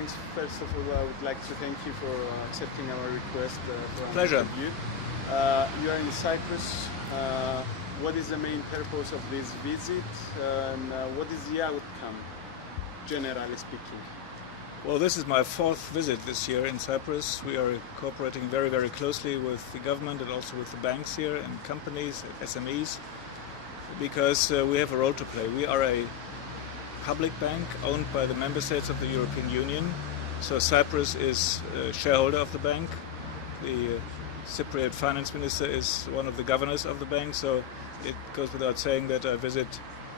thanks. First of all, I would like to thank you for accepting our request for an Pleasure. interview. You are in Cyprus. What is the main purpose of this visit, and what is the outcome, generally speaking? Well, this is my fourth visit this year in Cyprus. We are cooperating very, very closely with the government and also with the banks here and companies, SMEs, because we have a role to play. We are a public bank owned by the member states of the European Union. So Cyprus is a shareholder of the bank. The Cypriot finance minister is one of the governors of the bank, so it goes without saying that I visit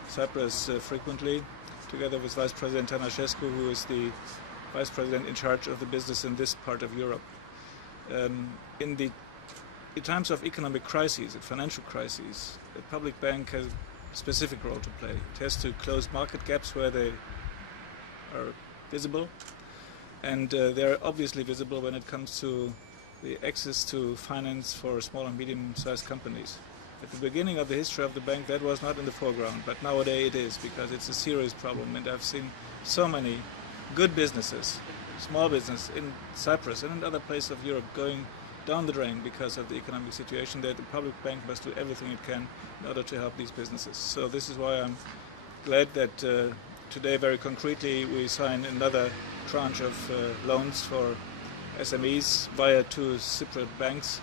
Cyprus frequently, together with Vice President Tanașescu, who is the Vice President in charge of the business in this part of Europe. In times of economic crises, financial crises, the public bank has a specific role to play. It has to close market gaps where they are visible, and they are obviously visible when it comes to the access to finance for small and medium-sized companies. At the beginning of the history of the bank, that was not in the foreground, but nowadays it is, because it's a serious problem, and I've seen so many good businesses, small business in Cyprus and in other places of Europe going down the drain because of the economic situation, that the public bank must do everything it can in order to help these businesses. So this is why I'm glad that today, very concretely, we sign another tranche of loans for SMEs via two Cypriot banks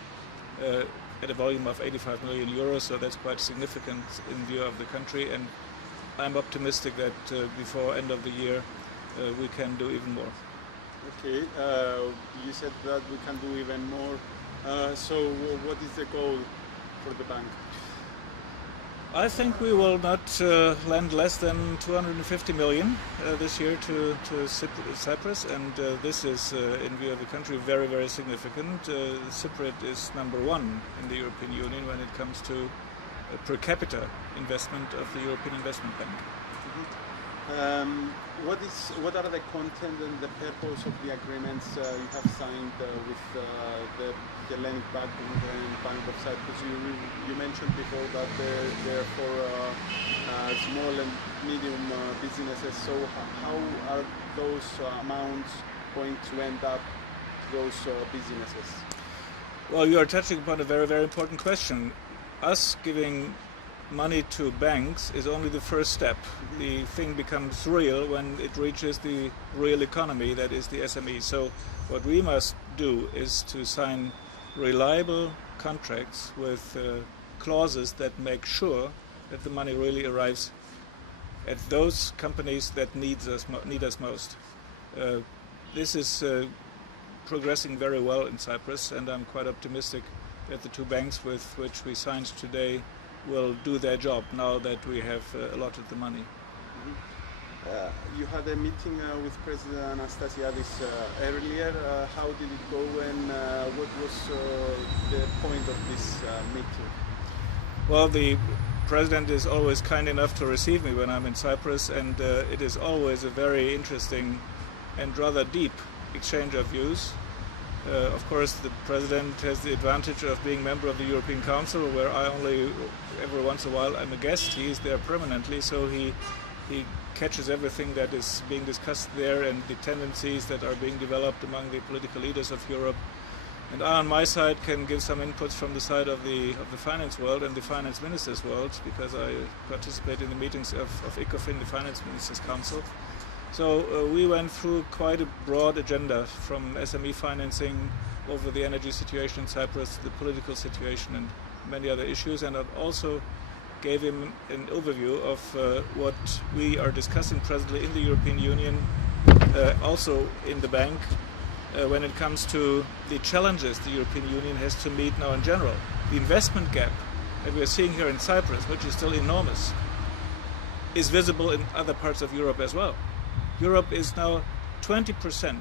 at a volume of 85 million euros, so that's quite significant in view of the country, and I'm optimistic that before end of the year we can do even more. Okay, you said that we can do even more. So what is the goal for the bank? I think we will not lend less than 250 million this year to Cyprus, and this is, in view of the country, very, very significant. Cyprus is number one in the European Union when it comes to per capita investment of the European Investment Bank. What are the content and the purpose of the agreements you have signed with the Hellenic Bank and Bank of Cyprus? You mentioned before that they're for small and medium businesses. So how are those amounts going to end up to those businesses? Well, you are touching upon a very, very important question. Us giving money to banks is only the first step. The thing becomes real when it reaches the real economy, that is the SME. So what we must do is to sign reliable contracts with clauses that make sure that the money really arrives at those companies that need us most. This is progressing very well in Cyprus, and I'm quite optimistic that the two banks with which we signed today will do their job now that we have allotted the money. You had a meeting with President Anastasiadis earlier. How did it go, and what was the point of this meeting? Well, the President is always kind enough to receive me when I'm in Cyprus, and it is always a very interesting and rather deep exchange of views. Of course, the President has the advantage of being member of the European Council, where I only every once in a while I'm a guest. He is there permanently, so he catches everything that is being discussed there and the tendencies that are being developed among the political leaders of Europe. And I, on my side, can give some inputs from the side of the finance world and the finance ministers' world, because I participate in the meetings of ECOFIN, the Finance Ministers' Council. So we went through quite a broad agenda, from SME financing over the energy situation in Cyprus, the political situation, and many other issues. And I also gave him an overview of what we are discussing presently in the European Union, also in the bank, when it comes to the challenges the European Union has to meet now in general. The investment gap that we are seeing here in Cyprus, which is still enormous, is visible in other parts of Europe as well. Europe is now 20%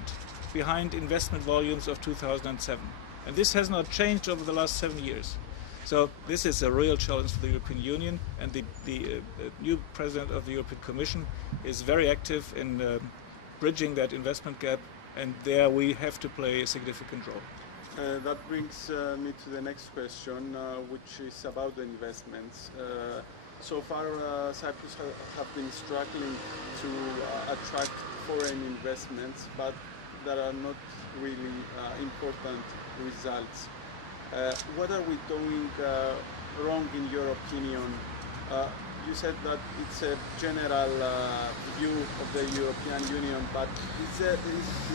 behind investment volumes of 2007. And this has not changed over the last 7 years. So this is a real challenge for the European Union, and the new President of the European Commission is very active in bridging that investment gap, and there we have to play a significant role. That brings me to the next question, which is about the investments. So far, Cyprus have been struggling to attract foreign investments, but there are not really important results. What are we doing wrong in your opinion? You said that it's a general view of the European Union, but is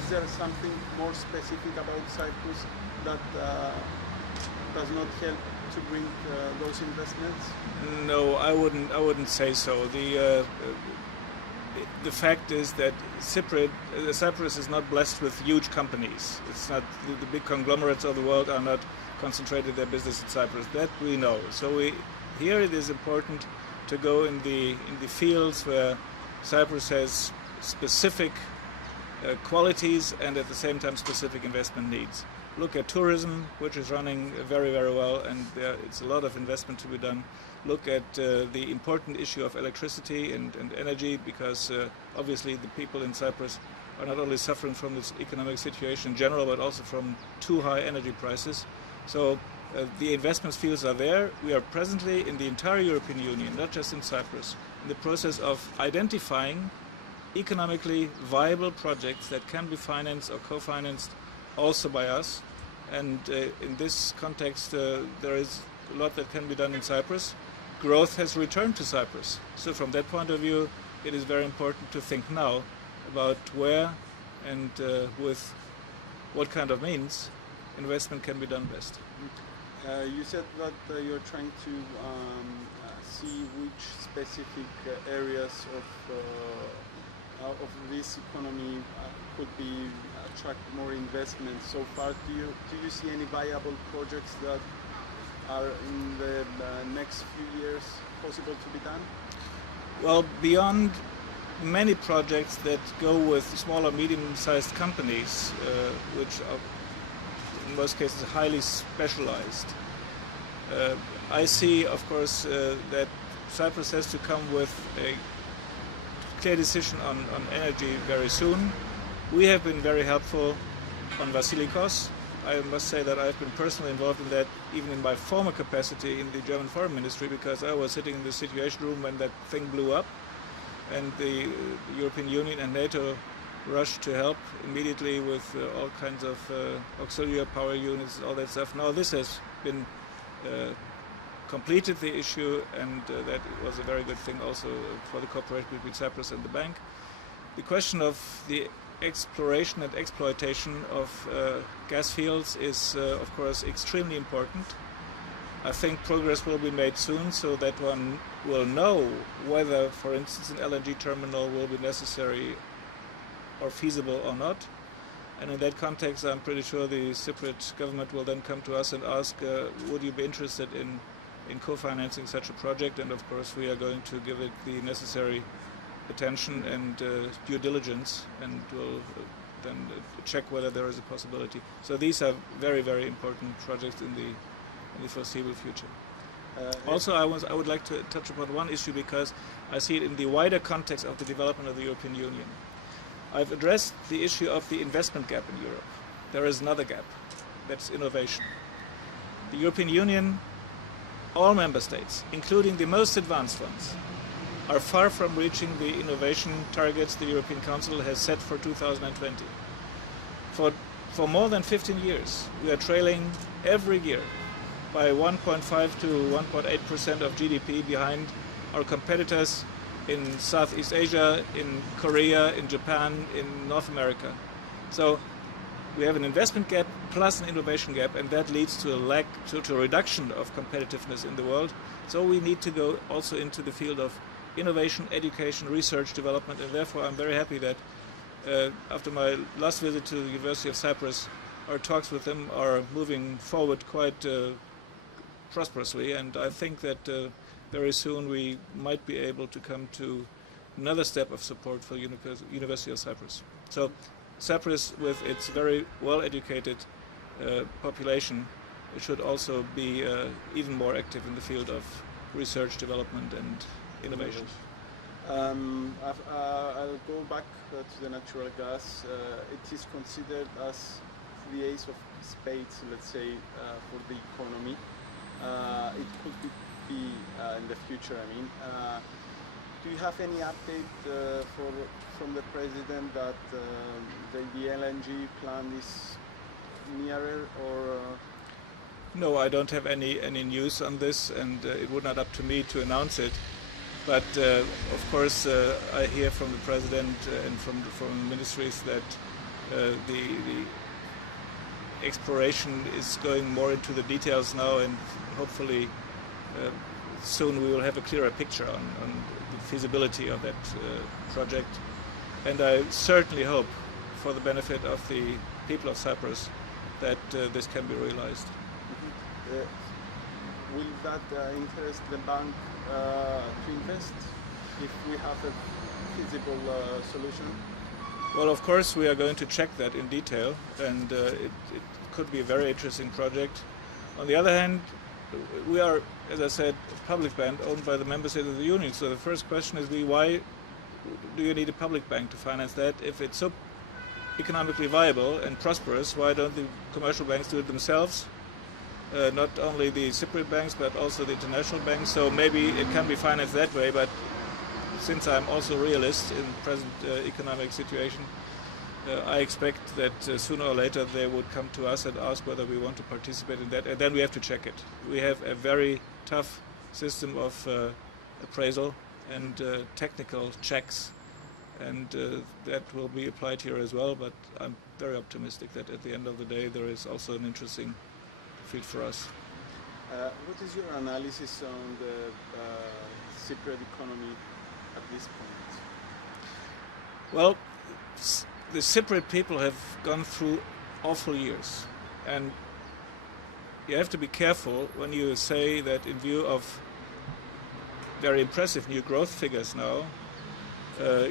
there something more specific about Cyprus that does not help to bring those investments? No, I wouldn't say so. The fact is that Cyprus is not blessed with huge companies. It's not the big conglomerates of the world are not concentrated their business in Cyprus. That we know. So here it is important to go in the fields where Cyprus has specific qualities and at the same time specific investment needs. Look at tourism, which is running very, very well, and it's a lot of investment to be done. Look at the important issue of electricity and energy, because obviously the people in Cyprus are not only suffering from this economic situation in general, but also from too high energy prices. So the investment fields are there. We are presently in the entire European Union, not just in Cyprus, in the process of identifying economically viable projects that can be financed or co-financed also by us. And in this context, there is a lot that can be done in Cyprus. Growth has returned to Cyprus. So from that point of view, it is very important to think now about where and with what kind of means investment can be done best. You said that you're trying to see which specific areas of this economy could be attract more investment. So far, do you see any viable projects that are in the next few years possible to be done? Well, beyond many projects that go with small or medium-sized companies, which are in most cases highly specialized, I see, of course, that Cyprus has to come with a clear decision on energy very soon. We have been very helpful on Vasilikos. I must say that I've been personally involved in that even in my former capacity in the German Foreign Ministry, because I was sitting in the Situation Room when that thing blew up, and the European Union and NATO rushed to help immediately with all kinds of auxiliary power units, all that stuff. Now this has been completed the issue, and that was a very good thing also for the cooperation between Cyprus and the bank. The question of the exploration and exploitation of gas fields is, of course, extremely important. I think progress will be made soon so that one will know whether, for instance, an LNG terminal will be necessary or feasible or not. And in that context, I'm pretty sure the Cypriot government will then come to us and ask, would you be interested in co-financing such a project? And of course, we are going to give it the necessary attention and due diligence, and will then check whether there is a possibility. So these are very, very important projects in the foreseeable future. Also, I would like to touch upon one issue, because I see it in the wider context of the development of the European Union. I've addressed the issue of the investment gap in Europe. There is another gap, that's innovation. The European Union, all member states, including the most advanced ones, are far from reaching the innovation targets the European Council has set for 2020. For more than 15 years, we are trailing every year by 1.5 to 1.8% of GDP behind our competitors in Southeast Asia, in Korea, in Japan, in North America. So we have an investment gap plus an innovation gap, and that leads to a reduction of competitiveness in the world. So we need to go also into the field of innovation, education, research, development, and therefore I'm very happy that after my last visit to the University of Cyprus, our talks with them are moving forward quite prosperously, and I think that very soon we might be able to come to another step of support for the University of Cyprus. So Cyprus, with its very well-educated population, should also be even more active in the field of research, development, and innovation. I'll go back to the natural gas. It is considered as the ace of spades, let's say, for the economy. It could be in the future, I mean. Do you have any update from the president that the LNG plan is nearer, or? No, I don't have any news on this, and it would not up to me to announce it. But of course, I hear from the president and from ministries that the exploration is going more into the details now, and hopefully soon we will have a clearer picture on the feasibility of that project. And I certainly hope, for the benefit of the people of Cyprus, that this can be realized. Will that interest the bank to invest if we have a feasible solution? Well, of course we are going to check that in detail, and it could be a very interesting project. On the other hand, we are, as I said, a public bank owned by the member states of the Union. So the first question is, why do you need a public bank to finance that? If it's so economically viable and prosperous, why don't the commercial banks do it themselves? Not only the Cypriot banks, but also the international banks. So maybe it can be financed that way, but since I'm also a realist in the present economic situation, I expect that sooner or later they would come to us and ask whether we want to participate in that, and then we have to check it. We have a very tough system of appraisal and technical checks, and that will be applied here as well, but I'm very optimistic that at the end of the day there is also an interesting field for us. What is your analysis on the Cypriot economy at this point? Well, the Cypriot people have gone through awful years, and you have to be careful when you say that in view of very impressive new growth figures now,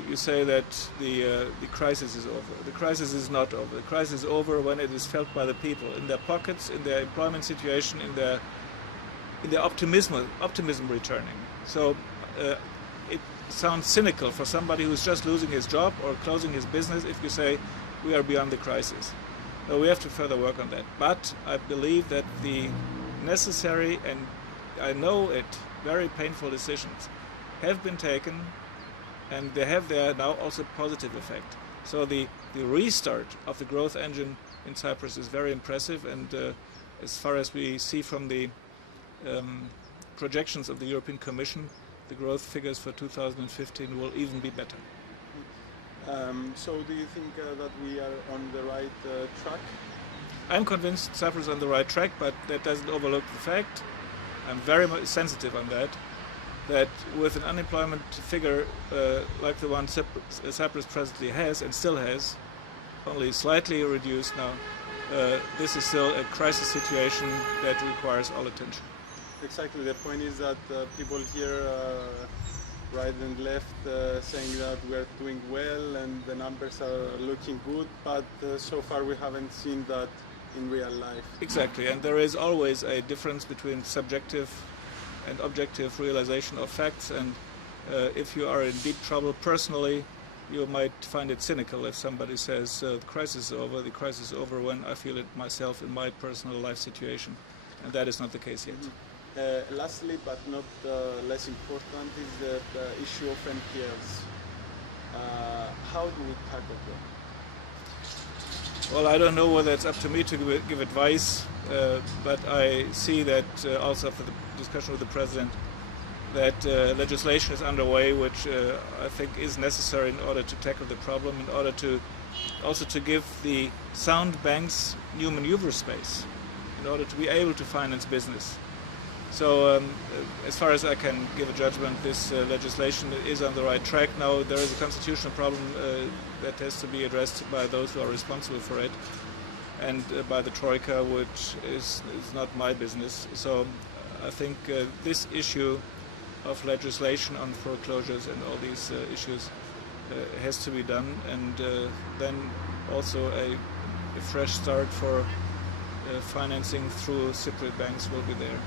you say that the crisis is over. The crisis is not over. The crisis is over when it is felt by the people, in their pockets, in their employment situation, in their optimism returning. So it sounds cynical for somebody who's just losing his job or closing his business if you say we are beyond the crisis. No, we have to further work on that. But I believe that the necessary, and I know it, very painful decisions have been taken, and they have there now also positive effect. So the restart of the growth engine in Cyprus is very impressive, and as far as we see from the projections of the European Commission, the growth figures for 2015 will even be better. So do you think that we are on the right track? I'm convinced Cyprus is on the right track, but that doesn't overlook the fact, I'm very sensitive on that with an unemployment figure like the one Cyprus presently has and still has, only slightly reduced now, this is still a crisis situation that requires all attention. Exactly. The point is that people here, right and left, saying that we're doing well and the numbers are looking good, but so far we haven't seen that in real life. Exactly, and there is always a difference between subjective and objective realization of facts, and if you are in deep trouble personally, you might find it cynical if somebody says the crisis is over. The crisis is over when I feel it myself in my personal life situation, and that is not the case yet. Mm-hmm. Lastly, but not less important, is the issue of NPLs. How do we tackle them? Well, I don't know whether it's up to me to give advice, but I see that also after the discussion with the President, that legislation is underway, which I think is necessary in order to tackle the problem, in order to also to give the sound banks new maneuver space, in order to be able to finance business. So as far as I can give a judgment, this legislation is on the right track. Now there is a constitutional problem that has to be addressed by those who are responsible for it, and by the Troika, which is not my business. So I think this issue of legislation on foreclosures and all these issues has to be done, and then also a fresh start for financing through Cypriot banks will be there.